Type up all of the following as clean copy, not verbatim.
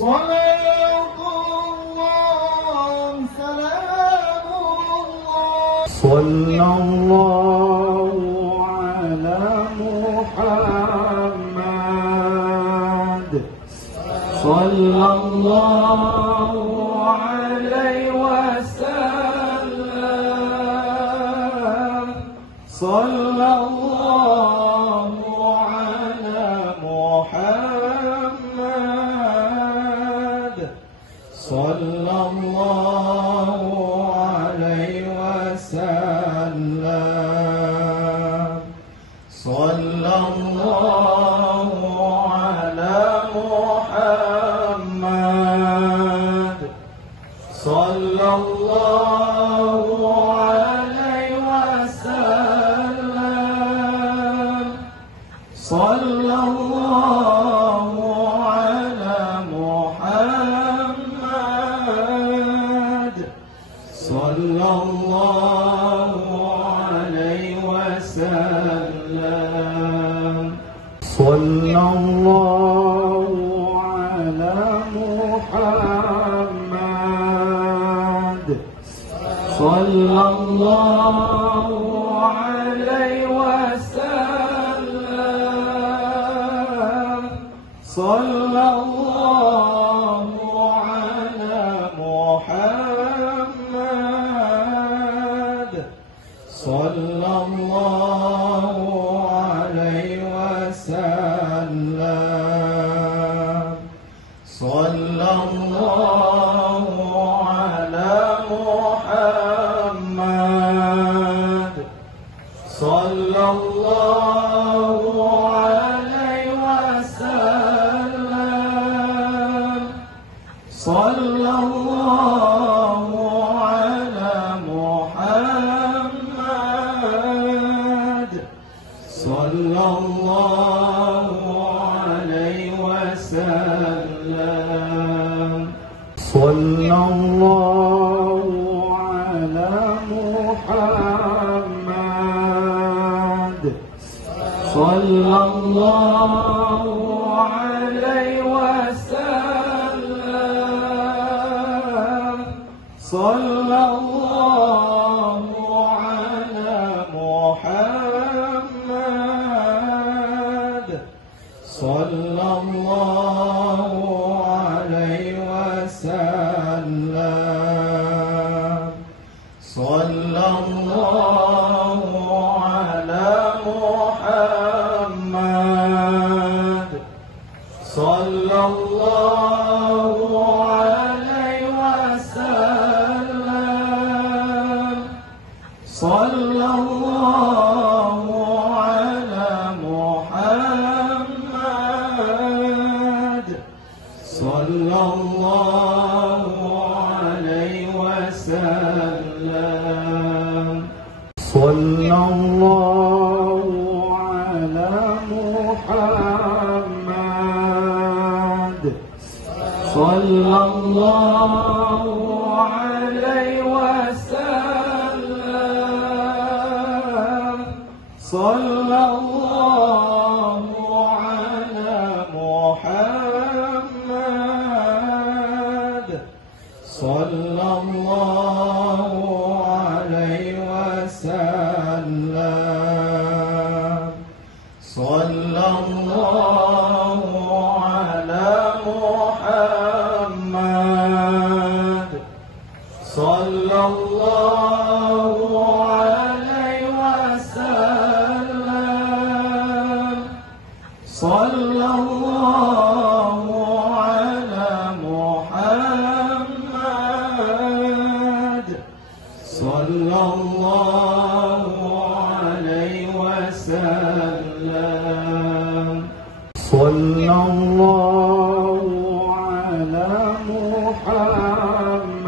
صلاة الله سلام الله صلى الله على محمد صلى الله عليه وسلم صلى الله على محمد صلى الله عليه وسلم صلى الله على محمد صلى الله عليه وسلم صلى الله على محمد صلى الله عليه وسلم صلى الله على محمد صلى الله عليه وسلم صلى الله على محمد صلى الله عليه وسلم صلى الله على محمد صلى الله عليه وسلم صلى الله على محمد صلى الله عليه وسلم صلى الله على محمد صلى الله عليه وسلم صلى الله على محمد صلى الله عليه وسلم صلى الله على محمد صلى الله عليه وسلم صلى الله على محمد صلى الله عليه وسلم صلى الله على محمد صلى الله عليه وسلم صلى الله على محمد صلى الله عليه وسلم صلى الله على محمد صلى الله عليه وسلم صلى الله على محمد صلى الله عليه وسلم صلى الله على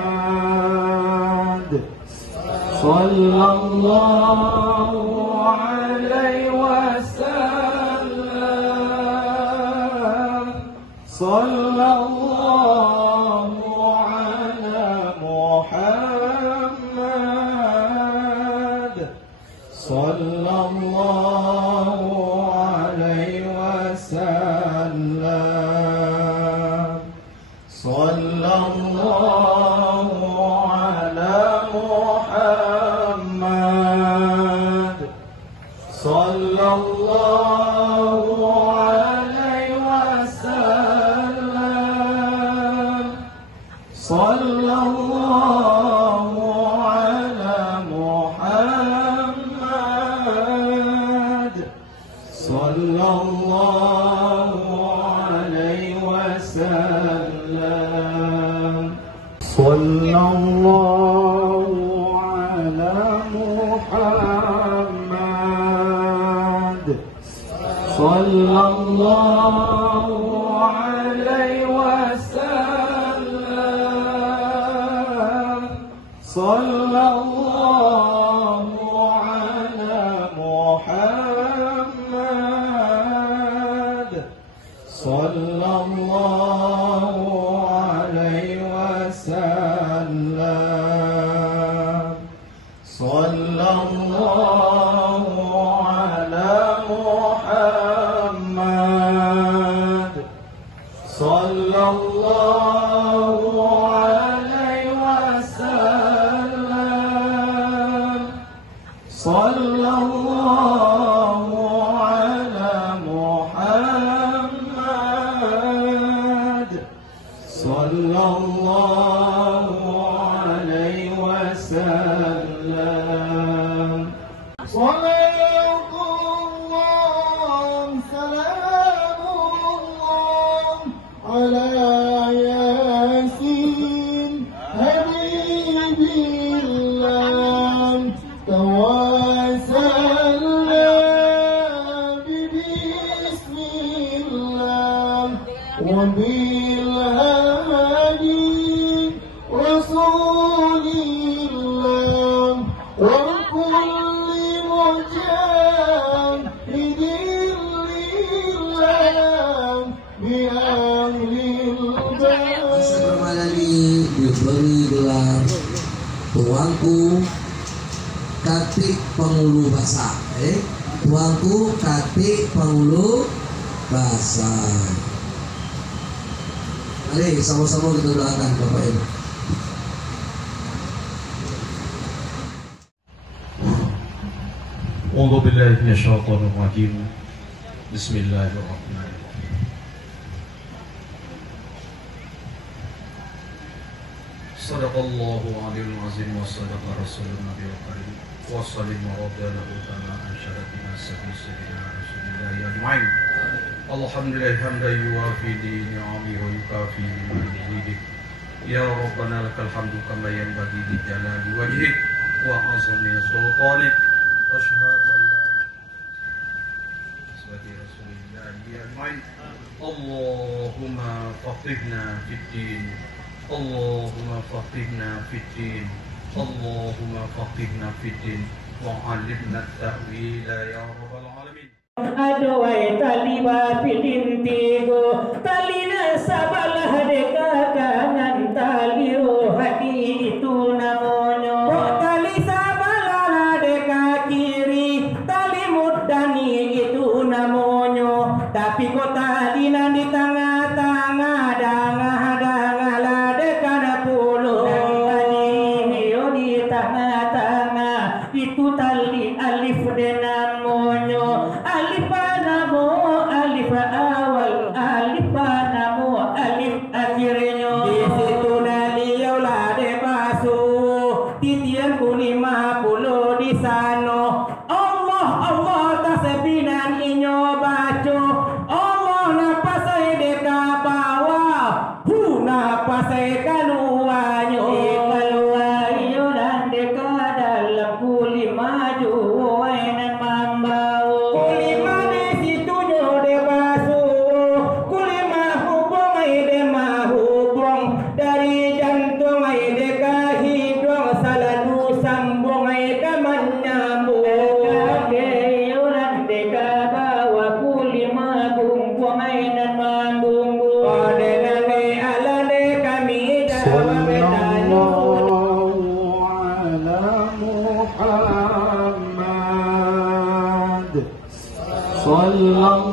محمد صلى الله عليه وسلم صلى الله على محمد صلى الله عليه وسلم صلى الله على محمد صلى الله عليه وسلم صلى الله على محمد صلى الله عليه وسلم صلى الله على محمد صلى الله عليه وسلم صلى الله على محمد صلى الله عليه وسلم صلى الله على محمد صلى الله عليه وسلم صلى الله على محمد صلى الله عليه وسلم صلاة الله سلام الله على ياسين حبيب الله توسلنا ببسم الله وبالهادي رسول الله وكل مجاهد لله بأهل البيت. Permadani diberi gelar tuanku Katik Pengulu Basa. Tuanku Katik Pengulu Basa. Mari sama-sama kita doakan Bapak Ibu. أعوذ بالله من الشيطان الرجيم بسم الله الرحمن الرحيم صدق الله العلي العظيم وصدق رسول النبي الكريم وسلم ورد له كما أنشد بنا سيدنا رسول الله أجمعين الحمد لله حمدا يوافي نعمه ويكافي مزيده يا ربنا لك الحمد كما ينبغي لجلال وجهك وعظم سلطانك أشهد أن لا إله إلا رسول الله أجمعين اللهم فقهنا في الدين اللهم فقهنا في الدين اللهم فقهنا في الدين وعلمنا التأويل يا رب العالمين. Aduai taliba pilintigo talina sabalah deka kanan taliu hati itu namonyo tali sabalah deka kiri tali mudani itu namonyo tapi kok talina di tengah-tengah dangah lah deka na puluh yo di tengah-tengah itu tali alif denamonyo alif awal alif akhirnya di situ naliau lah de basu titian ku 50 di sano Allah tasbihan inyo baco Allah napasai deka bawah napasai kaluanyo kaluanyo dan deka dalam kuli maju wainan mambau dari jantung ai deka hidung saladu sambung ai kaman nyambung keyuran deka bawa kulima bungkung ai dan mambung denane ala deka mi dawa betanyo ala Muhammad sallallahu